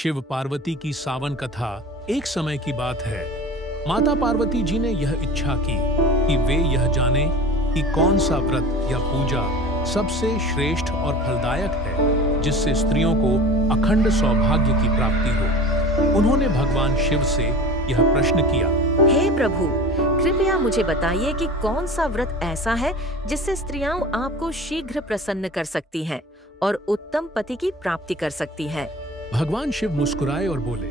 शिव पार्वती की सावन कथा। एक समय की बात है, माता पार्वती जी ने यह इच्छा की कि वे यह जाने कि कौन सा व्रत या पूजा सबसे श्रेष्ठ और फलदायक है, जिससे स्त्रियों को अखंड सौभाग्य की प्राप्ति हो। उन्होंने भगवान शिव से यह प्रश्न किया, हे प्रभु, कृपया मुझे बताइए कि कौन सा व्रत ऐसा है जिससे स्त्रियां आपको शीघ्र प्रसन्न कर सकती हैं और उत्तम पति की प्राप्ति कर सकती हैं। भगवान शिव मुस्कुराए और बोले,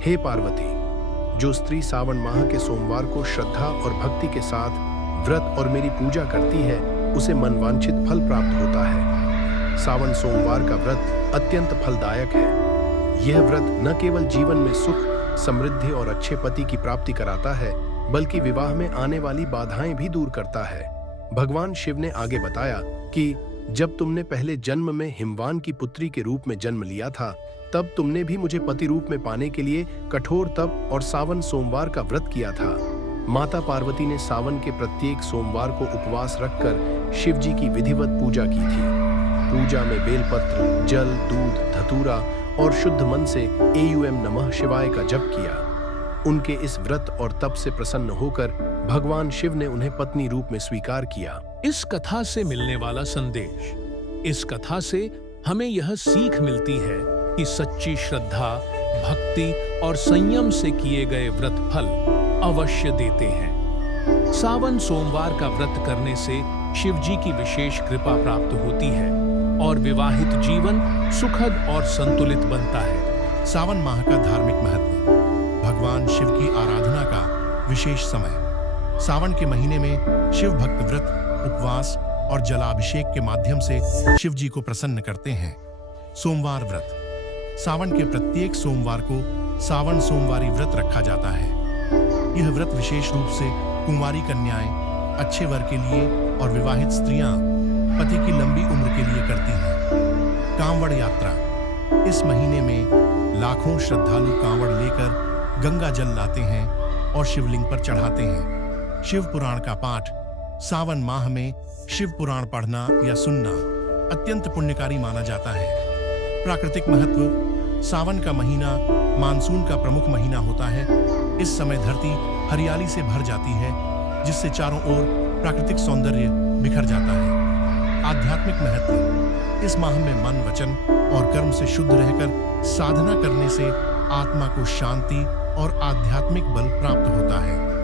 हे पार्वती, जो स्त्री सावन माह के सोमवार को श्रद्धा और भक्ति के साथ व्रत और मेरी पूजा करती है, उसे मनवांछित फल प्राप्त होता है। सावन सोमवार का व्रत अत्यंत फलदायक है। यह व्रत न केवल जीवन में सुख, समृद्धि और अच्छे पति की प्राप्ति कराता है, बल्कि विवाह में आने वाली बाधाएं भी दूर करता है। भगवान शिव ने आगे बताया कि जब तुमने पहले जन्म में हिमवान की पुत्री के रूप में जन्म लिया था, तब तुमने भी मुझे पति रूप में पाने के लिए कठोर तप और सावन सोमवार का व्रत किया था। माता पार्वती ने सावन के प्रत्येक सोमवार को उपवास रखकर शिव जी की विधिवत पूजा की थी। पूजा में बेलपत्र, जल, दूध, धतूरा और शुद्ध मन से एयूएम नमः शिवाय का जप किया। उनके इस व्रत और तप से प्रसन्न होकर भगवान शिव ने उन्हें पत्नी रूप में स्वीकार किया। इस कथा से मिलने वाला संदेश। इस कथा से हमें यह सीख मिलती है कि सच्ची श्रद्धा, भक्ति और संयम से किए गए व्रत फल अवश्य देते हैं। सावन सोमवार का व्रत करने से शिव जी की विशेष कृपा प्राप्त होती है और विवाहित जीवन सुखद और संतुलित बनता है। सावन माह का धार्मिक महत्व। भगवान शिव की आराधना का विशेष समय। सावन के महीने में शिव भक्त व्रत, उपवास और जलाभिषेक के माध्यम से शिव जी को प्रसन्न करते हैं। सोमवार व्रत। सावन के प्रत्येक सोमवार को सावन सोमवारी व्रत रखा जाता है। यह व्रत विशेष रूप से कुंवारी कन्याएं, अच्छे वर के लिए और विवाहित स्त्रियां पति की लंबी उम्र के लिए करती हैं। कांवड़ यात्रा। इस महीने में लाखों श्रद्धालु कांवड़ लेकर गंगा जल लाते हैं और शिवलिंग पर चढ़ाते हैं। शिव पुराण का पाठ। सावन माह में शिव पुराण पढ़ना या सुनना अत्यंत पुण्यकारी माना जाता है। प्राकृतिक महत्व। सावन का महीना मानसून का प्रमुख महीना होता है। इस समय धरती हरियाली से भर जाती है, जिससे चारों ओर प्राकृतिक सौंदर्य बिखर जाता है। आध्यात्मिक महत्व। इस माह में मन, वचन और कर्म से शुद्ध रहकर साधना करने से आत्मा को शांति और आध्यात्मिक बल प्राप्त होता है।